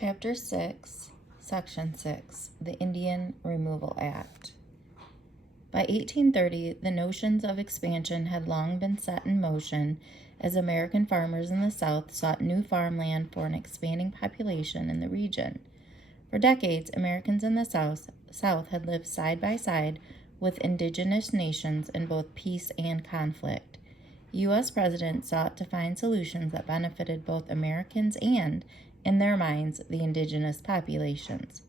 Chapter 6, Section 6, the Indian Removal Act. By 1830, the notions of expansion had long been set in motion as American farmers in the South sought new farmland for an expanding population in the region. For decades, Americans in the South had lived side by side with indigenous nations in both peace and conflict. U.S. presidents sought to find solutions that benefited both Americans and, in their minds, the indigenous populations.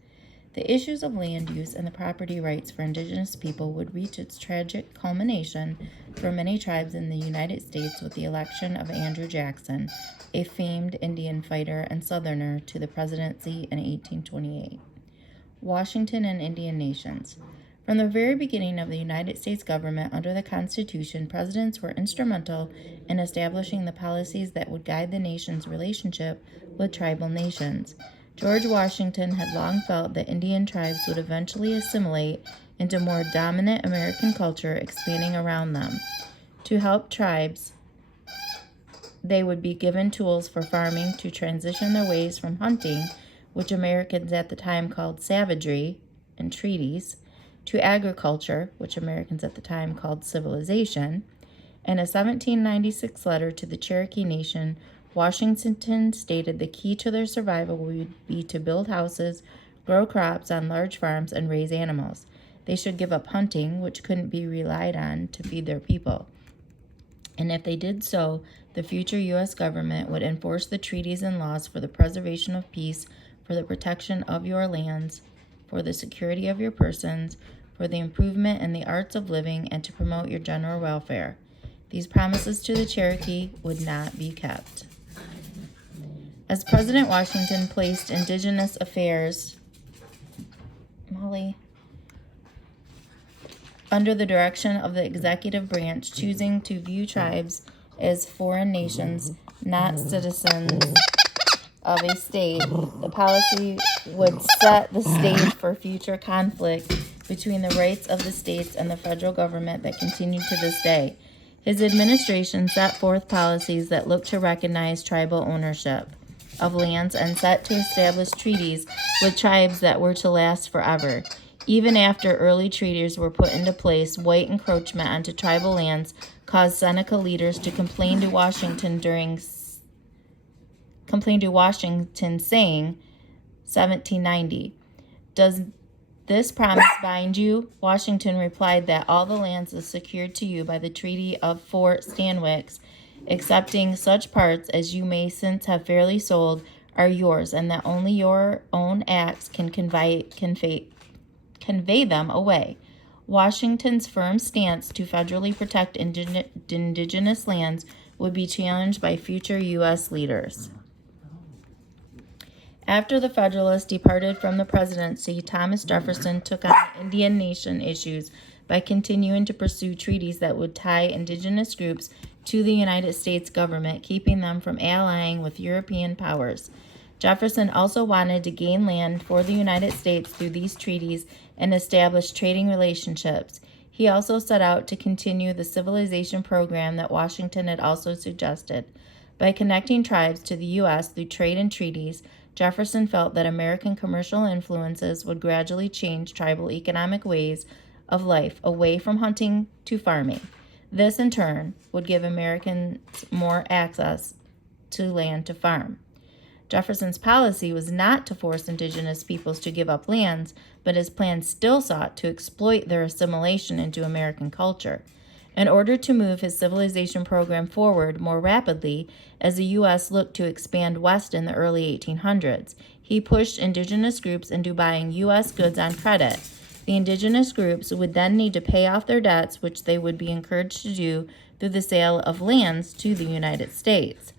The issues of land use and the property rights for indigenous people would reach its tragic culmination for many tribes in the United States with the election of Andrew Jackson, a famed Indian fighter and Southerner, to the presidency in 1828. Washington and Indian Nations. From the very beginning of the United States government under the Constitution, presidents were instrumental in establishing the policies that would guide the nation's relationship with tribal nations. George Washington had long felt that Indian tribes would eventually assimilate into more dominant American culture expanding around them. To help tribes, they would be given tools for farming to transition their ways from hunting, which Americans at the time called savagery, and treaties, to agriculture, which Americans at the time called civilization. In a 1796 letter to the Cherokee Nation, Washington stated the key to their survival would be to build houses, grow crops on large farms, and raise animals. They should give up hunting, which couldn't be relied on to feed their people. And if they did so, the future U.S. government would enforce the treaties and laws for the preservation of peace, for the protection of your lands, for the security of your persons, for the improvement in the arts of living, and to promote your general welfare. These promises to the Cherokee would not be kept. As President Washington placed indigenous affairs under the direction of the executive branch, choosing to view tribes as foreign nations, not citizens of a state, the policy would set the stage for future conflict between the rights of the states and the federal government that continued to this day. His administration set forth policies that looked to recognize tribal ownership of lands and set to establish treaties with tribes that were to last forever. Even after early treaties were put into place, white encroachment onto tribal lands caused Seneca leaders to complain to Washington saying, 1790, "Does this promise bind you?" Washington replied that all the lands is secured to you by the Treaty of Fort Stanwix, excepting such parts as you may since have fairly sold, are yours, and that only your own acts can convey them away. Washington's firm stance to federally protect indigenous lands would be challenged by future U.S. leaders. After the Federalists departed from the presidency, Thomas Jefferson took on Indian Nation issues by continuing to pursue treaties that would tie indigenous groups to the United States government, keeping them from allying with European powers. Jefferson also wanted to gain land for the United States through these treaties and establish trading relationships. He also set out to continue the civilization program that Washington had also suggested. By connecting tribes to the U.S. through trade and treaties, Jefferson felt that American commercial influences would gradually change tribal economic ways of life away from hunting to farming. This, in turn, would give Americans more access to land to farm. Jefferson's policy was not to force indigenous peoples to give up lands, but his plan still sought to exploit their assimilation into American culture. In order to move his civilization program forward more rapidly, as the U.S. looked to expand west in the early 1800s, he pushed indigenous groups into buying U.S. goods on credit. The indigenous groups would then need to pay off their debts, which they would be encouraged to do through the sale of lands to the United States.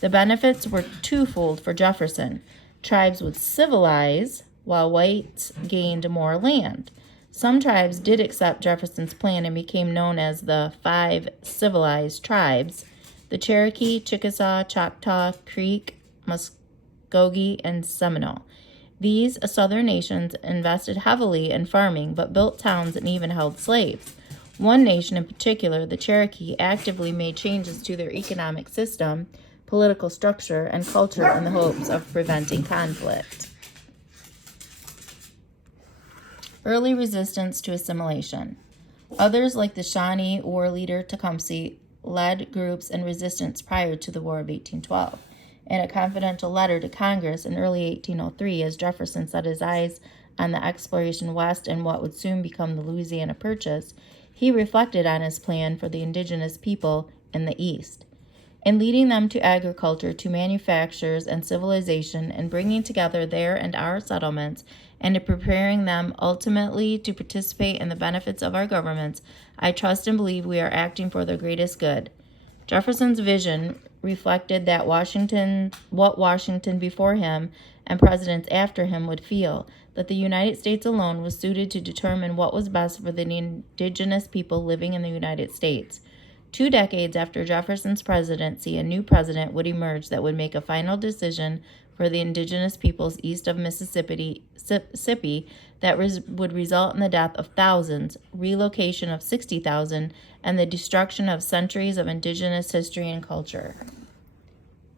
The benefits were twofold for Jefferson. Tribes would civilize, while whites gained more land. Some tribes did accept Jefferson's plan and became known as the 5 civilized tribes: the Cherokee, Chickasaw, Choctaw, Creek, Muskogee, and Seminole. These southern nations invested heavily in farming, but built towns and even held slaves. One nation in particular, the Cherokee, actively made changes to their economic system political structure, and culture in the hopes of preventing conflict. Early resistance to assimilation. Others, like the Shawnee war leader Tecumseh, led groups in resistance prior to the War of 1812. In a confidential letter to Congress in early 1803, as Jefferson set his eyes on the exploration west and what would soon become the Louisiana Purchase, he reflected on his plan for the indigenous people in the East. In leading them to agriculture, to manufactures and civilization, and bringing together their and our settlements, and in preparing them ultimately to participate in the benefits of our governments, I trust and believe we are acting for their greatest good. Jefferson's vision reflected that what Washington before him and presidents after him would feel, that the United States alone was suited to determine what was best for the indigenous people living in the United States. 2 decades after Jefferson's presidency, a new president would emerge that would make a final decision for the indigenous peoples east of Mississippi that would result in the death of thousands, relocation of 60,000, and the destruction of centuries of indigenous history and culture.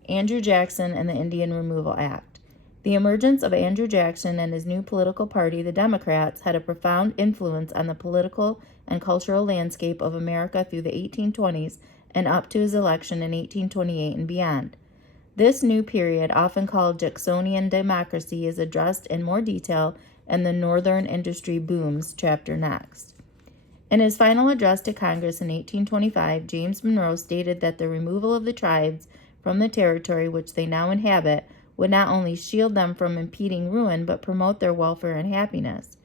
Andrew Jackson and the Indian Removal Act. The emergence of Andrew Jackson and his new political party, the Democrats, had a profound influence on the political and cultural landscape of America through the 1820s and up to his election in 1828 and beyond. This new period, often called Jacksonian democracy, is addressed in more detail in the Northern Industry Booms chapter next. In his final address to Congress in 1825, James Monroe stated that the removal of the tribes from the territory which they now inhabit would not only shield them from impending ruin, but promote their welfare and happiness.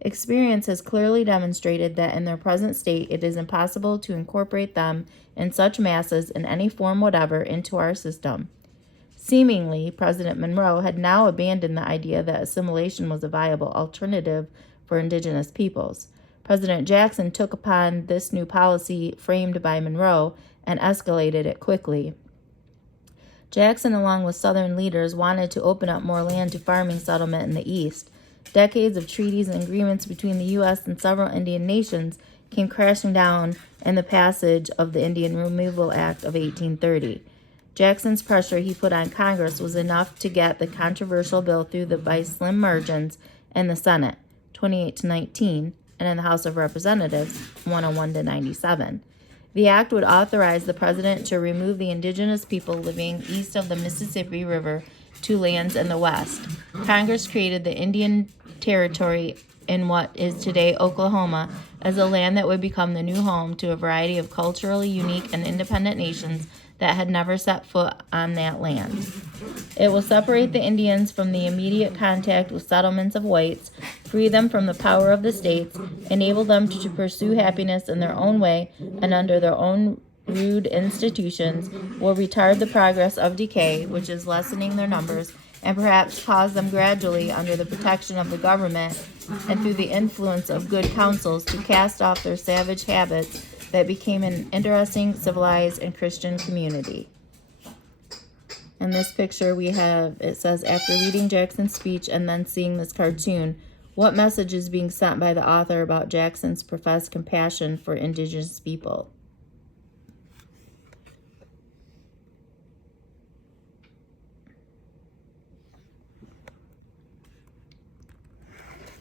Experience has clearly demonstrated that in their present state it is impossible to incorporate them in such masses in any form whatever into our system. Seemingly, President Monroe had now abandoned the idea that assimilation was a viable alternative for indigenous peoples. President Jackson took upon this new policy framed by Monroe and escalated it quickly. Jackson, along with Southern leaders, wanted to open up more land to farming settlement in the East. Decades of treaties and agreements between the U.S. and several Indian nations came crashing down in the passage of the Indian Removal Act of 1830. Jackson's pressure he put on Congress was enough to get the controversial bill through by slim margins in the Senate, 28-19, and in the House of Representatives, 101-97. The act would authorize the president to remove the indigenous people living east of the Mississippi River to lands in the West. Congress created the Indian Territory in what is today Oklahoma as a land that would become the new home to a variety of culturally unique and independent nations that had never set foot on that land. It will separate the Indians from the immediate contact with settlements of whites, free them from the power of the states, enable them to pursue happiness in their own way and under their own rude institutions, will retard the progress of decay, which is lessening their numbers, and perhaps cause them gradually, under the protection of the government and through the influence of good counsels, to cast off their savage habits that became an interesting, civilized, and Christian community. In this picture it says, after reading Jackson's speech and then seeing this cartoon, what message is being sent by the author about Jackson's professed compassion for indigenous people?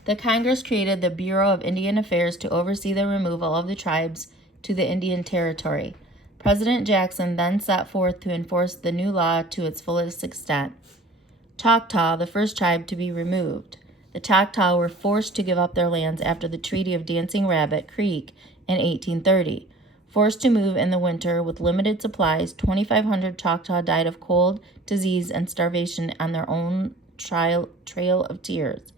The Congress created the Bureau of Indian Affairs to oversee the removal of the tribes to the Indian Territory. President Jackson then set forth to enforce the new law to its fullest extent. Choctaw, the first tribe to be removed. The Choctaw were forced to give up their lands after the Treaty of Dancing Rabbit Creek in 1830. Forced to move in the winter with limited supplies, 2,500 Choctaw died of cold, disease, and starvation on their own trail of tears.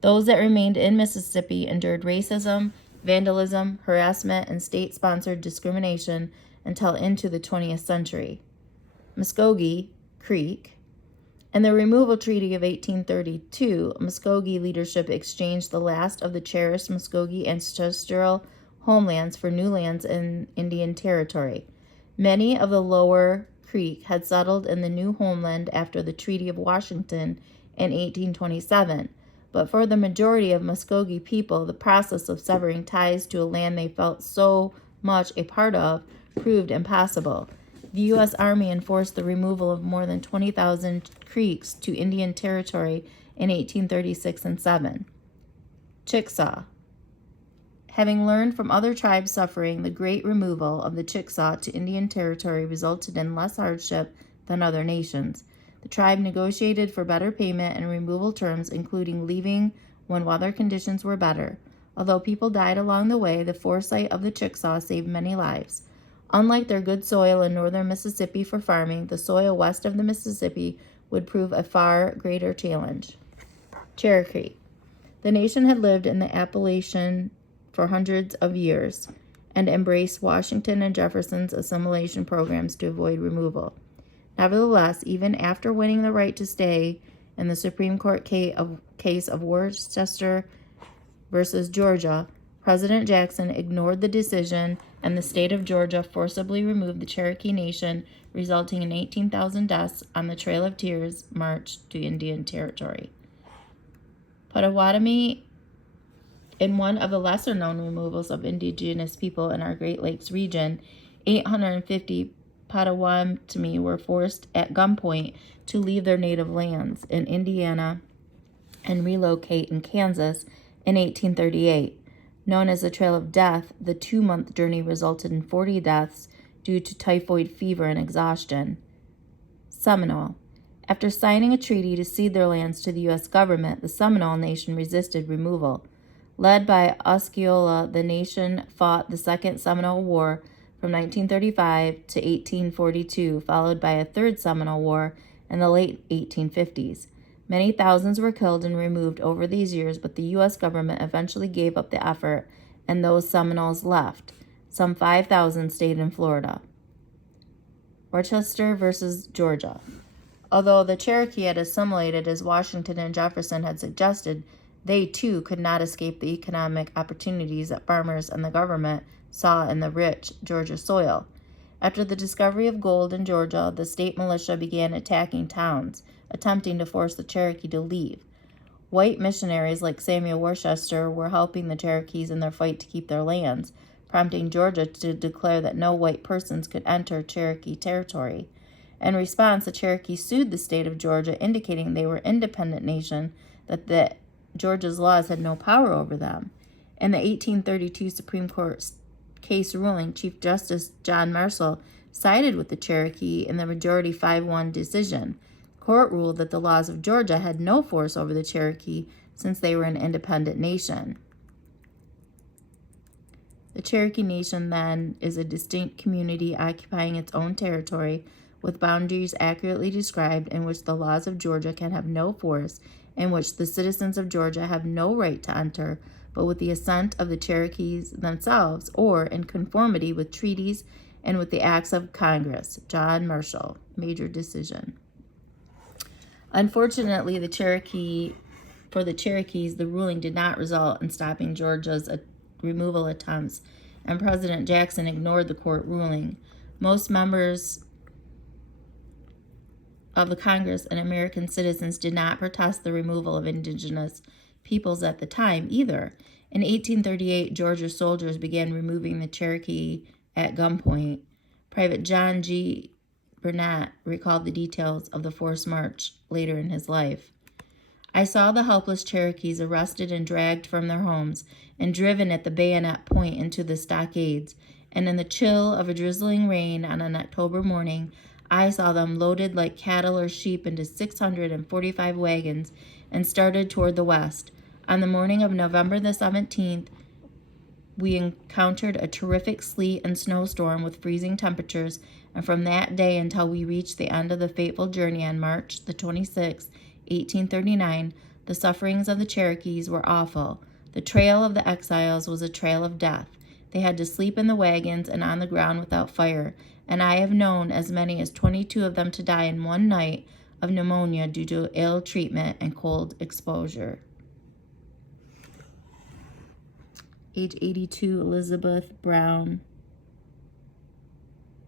Those that remained in Mississippi endured racism, vandalism, harassment, and state-sponsored discrimination until into the 20th century. Muskogee Creek. In the Removal Treaty of 1832, Muskogee leadership exchanged the last of the cherished Muskogee ancestral homelands for new lands in Indian Territory. Many of the Lower Creek had settled in the new homeland after the Treaty of Washington in 1827, but for the majority of Muskogee people, the process of severing ties to a land they felt so much a part of proved impossible. The U.S. Army enforced the removal of more than 20,000 Creeks to Indian Territory in 1836 and 7. Chickasaw. Having learned from other tribes suffering, the great removal of the Chickasaw to Indian Territory resulted in less hardship than other nations. The tribe negotiated for better payment and removal terms, including leaving when weather conditions were better. Although people died along the way, the foresight of the Chickasaw saved many lives. Unlike their good soil in northern Mississippi for farming, the soil west of the Mississippi would prove a far greater challenge. Cherokee. The nation had lived in the Appalachian for hundreds of years and embraced Washington and Jefferson's assimilation programs to avoid removal. Nevertheless, even after winning the right to stay in the Supreme Court case of Worcester versus Georgia, President Jackson ignored the decision, and the state of Georgia forcibly removed the Cherokee Nation, resulting in 18,000 deaths on the Trail of Tears march to Indian Territory. Potawatomi. In one of the lesser-known removals of indigenous people in our Great Lakes region, 850 Potawatomi were forced at gunpoint to leave their native lands in Indiana and relocate in Kansas in 1838. Known as the Trail of Death, the 2-month journey resulted in 40 deaths due to typhoid fever and exhaustion. Seminole. After signing a treaty to cede their lands to the U.S. government, the Seminole Nation resisted removal. Led by Osceola, the nation fought the Second Seminole War from 1935 to 1842, followed by a Third Seminole War in the late 1850s. Many thousands were killed and removed over these years, but the U.S. government eventually gave up the effort, and those Seminoles left. Some 5,000 stayed in Florida. Worcester versus Georgia. Although the Cherokee had assimilated as Washington and Jefferson had suggested, they too could not escape the economic opportunities that farmers and the government saw in the rich Georgia soil. After the discovery of gold in Georgia, the state militia began attacking towns, attempting to force the Cherokee to leave. White missionaries like Samuel Worcester were helping the Cherokees in their fight to keep their lands, prompting Georgia to declare that no white persons could enter Cherokee territory. In response, the Cherokees sued the state of Georgia, indicating they were an independent nation, that Georgia's laws had no power over them. In the 1832 Supreme Court case ruling, Chief Justice John Marshall sided with the Cherokee in the majority 5-1 decision. The court ruled that the laws of Georgia had no force over the Cherokee since they were an independent nation. The Cherokee Nation, then, is a distinct community occupying its own territory with boundaries accurately described, in which the laws of Georgia can have no force, in which the citizens of Georgia have no right to enter, but with the assent of the Cherokees themselves, or in conformity with treaties and with the acts of Congress. John Marshall, major decision. Unfortunately, for the Cherokees, the ruling did not result in stopping Georgia's removal attempts, and President Jackson ignored the court ruling. Most members of the Congress and American citizens did not protest the removal of indigenous peoples at the time either. In 1838, Georgia soldiers began removing the Cherokee at gunpoint. Private John G. Burnett recalled the details of the forced march later in his life. I saw the helpless Cherokees arrested and dragged from their homes and driven at the bayonet point into the stockades, and in the chill of a drizzling rain on an October morning, I saw them loaded like cattle or sheep into 645 wagons and started toward the west. On the morning of November the 17th, we encountered a terrific sleet and snowstorm with freezing temperatures, and from that day until we reached the end of the fateful journey on March the 26th, 1839, the sufferings of the Cherokees were awful. The trail of the exiles was a trail of death. They had to sleep in the wagons and on the ground without fire, and I have known as many as 22 of them to die in one night of pneumonia due to ill treatment and cold exposure. Age 82, Elizabeth Brown,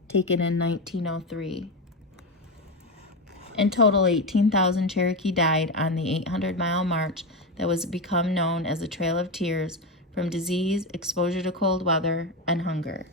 taken in 1903. In total, 18,000 Cherokee died on the 800-mile march that was become known as the Trail of Tears from disease, exposure to cold weather, and hunger.